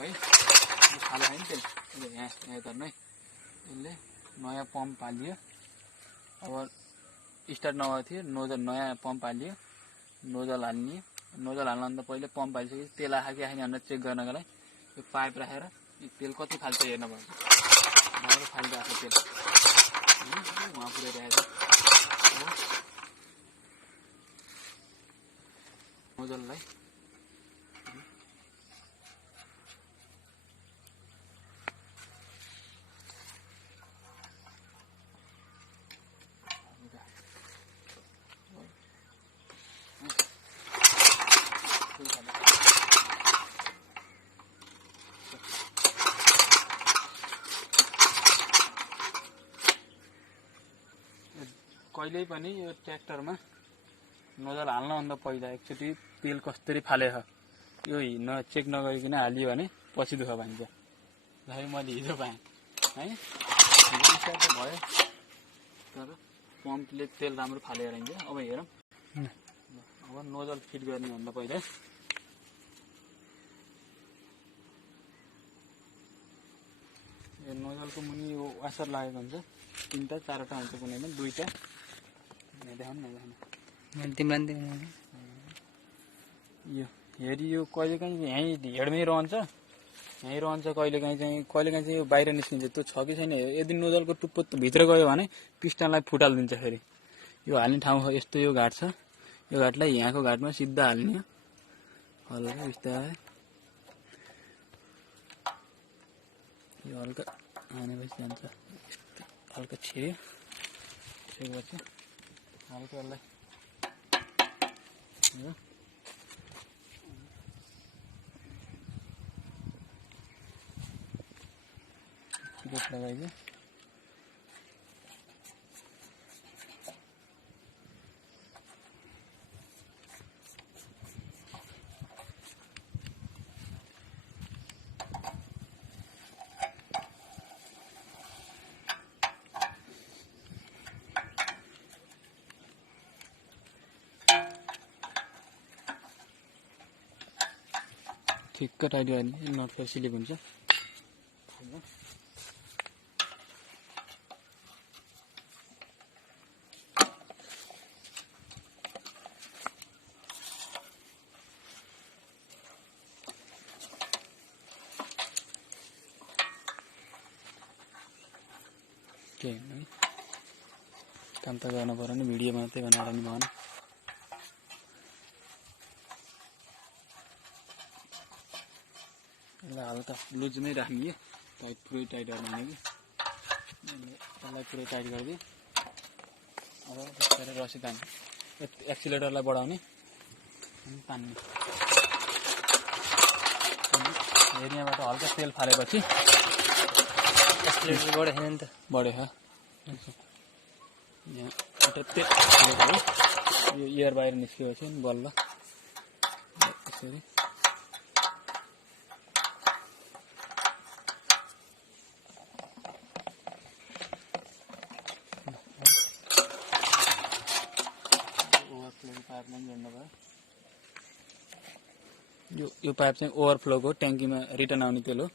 है खाला हैन तेल यहाँ हेर्नु है यसले नयाँ पम्प हालियो अब स्टार्ट नभएको थियो नोजल नयाँ पम्प हालियो नोजल हाल्ने नोजल हाल्नुभन्दा पहिले पम्प हालिसकेपछि तेल आयो कि आएन भनेर चेक गर्नको लागि यो पाइप राखेर तेल कति फाल्छ हेर्नु पर्छ राम्रो फालिरहेको तेल उहाँ पुऱ्याइरहेको नोजललाई कहिल्यै पनि यो ट्र्याक्टरमा नोजल हाल्नुभन्दा पहिला एकचोटि तेल कसरी फालेछ यो चेक नगरिकन हालियो भने पछि दुःख पाइन्छ भाइ मैले हिजो पाएँ है हिजो स्टार्ट त भयो तर पम्पले तेल राम्रो फालेर हिँड्छ अब हेरौँ अब नोजल फिट गर्ने भन्दा पहिला यो नोजलको मुनि यो वासर लागेको हुन्छ 3टा 4वटा हुन्छ कुनैमा 2टा यो हेरी यो कहिलेकाहीँ यहीँ हेडमै रहन्छ कहिलेकाहीँ चाहिँ यो बाहिर निस्किन्छ त्यो छ कि छैन यदि नोजलको टुप्पो भित्र गयो भने पिस्टनलाई फुटालिदिन्छ फेरि यो हाल्ने ठाउँ यस्तो यो घाट छ यो घाटलाई यहाँको घाटमा सिधा हाल्ने हल्का बिस्तारै यो हल्का हानेपछि जान्छ हल्का छिर्यो त्यसपछि हल्का यसलाई प्लेट लगाइदियो ठिक्क टाइट गर्ने नट फेरि स्लिप हुन्छ के है काम त गर्नु पर्यो नि भिडियो मात्रै बनाएर नि भएन हल्का लुज नै राख्ने टाइट पुरै टाइट गर्ने कि यसलाई पुरै टाइट गरिदिए अब बिस्तारै रसी तान्ने एक्सिलेटरलाई बढाउने अनि तान्ने एरियाबाट हल्का तेल फालेपछि एक्सिलेटर बढेछ नि त बढेछ यहाँ एउटा तेल फालेको हो यो एयर बाहिर निस्केपछि बल्ल यसरी यो पाइप चाहिँ ओभरफ्लोको ट्याङ्कीमा रिटर्न आउने तेल हो